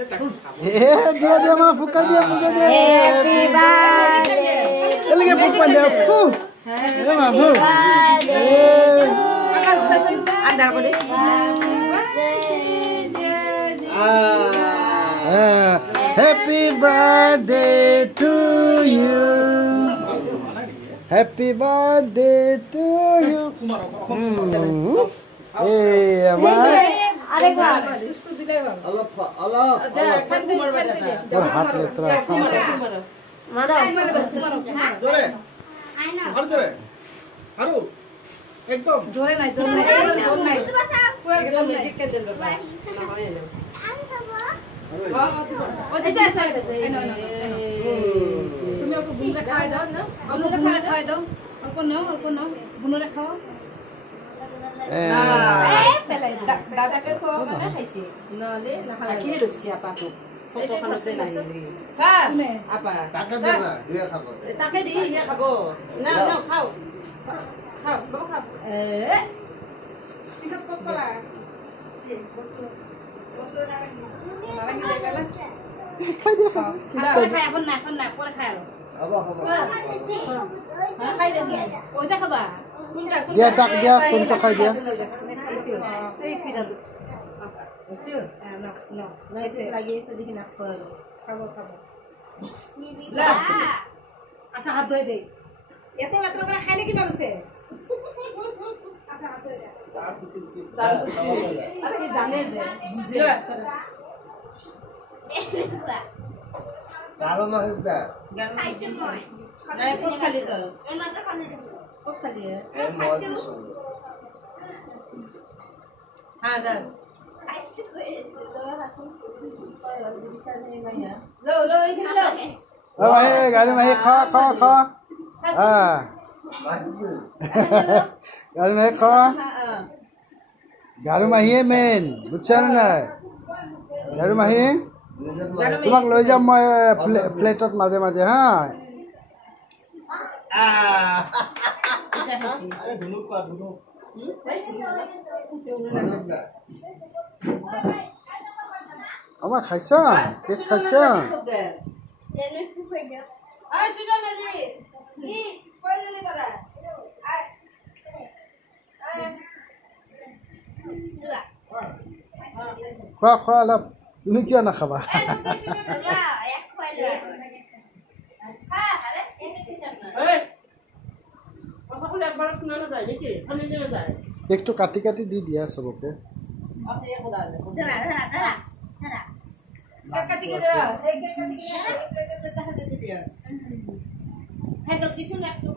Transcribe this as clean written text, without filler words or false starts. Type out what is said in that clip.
dia mah buka dia. Happy birthday. Lagi buka dia. Dia mah bu. Andar ko deh. Happy birthday to you. Happy birthday to you. Ama. Allah. Hat letra. জোরে আর জোরে আরো একদম জোরে নাই জোরে নাই কোই একদম মিউজিক কে দেন বাবা না হয় না ও যেটা সাইড আছে তুমি ওকে বুনরে খাওয়াই দাও না বুনরে খাওয়াই দাও অল্প নাও বুনরে খাও ফেলাই দাদাকে খাওয়া মানে খাইছি নালে না খালা কি রসি আপাকে ফটো খানতে নাই হ্যাঁ আপা টাকা দে না ইয়া খাবো তাকে দি ইয়া খাবো না খাও বাবা খাও পিছত কত কলা Khai dia. খাই এখন না পরে খাই আলো খাবো খাই দেবি ওইটা খাবা কোনটা Dia tak dia pun kau khai dia. এই পিঠা itu no lagi sedikit nakal খাবো lah asa হাত ধুই দেই এত মাত্র করে খাইলে কি বলছে asa হাত ধুই দে আরে কি জানে যে বুঝে ভালো না হইতা খাইছো মই নাই কত খালি তো এই মাত্র খালি কত খালি এই মজা শুনো হ্যাঁ গা খাইছো কই তো রাখুন bisa nih Maya lo ini lo Oh, galim ahi kha. মাইকে Galim ahi kha. Galim ahi men. Bukan na. Galim ahi. Tumak loi jam moi plateot maje ha. Ama khaisa? Kek khaisa? Ay, sudah lagi. Ni, kau jadi pada. Ay. Khwa lap. তুমি কিয় নাখাবা? একটু কাটি দি দিয়া সবকে Hai, dok, di sini aku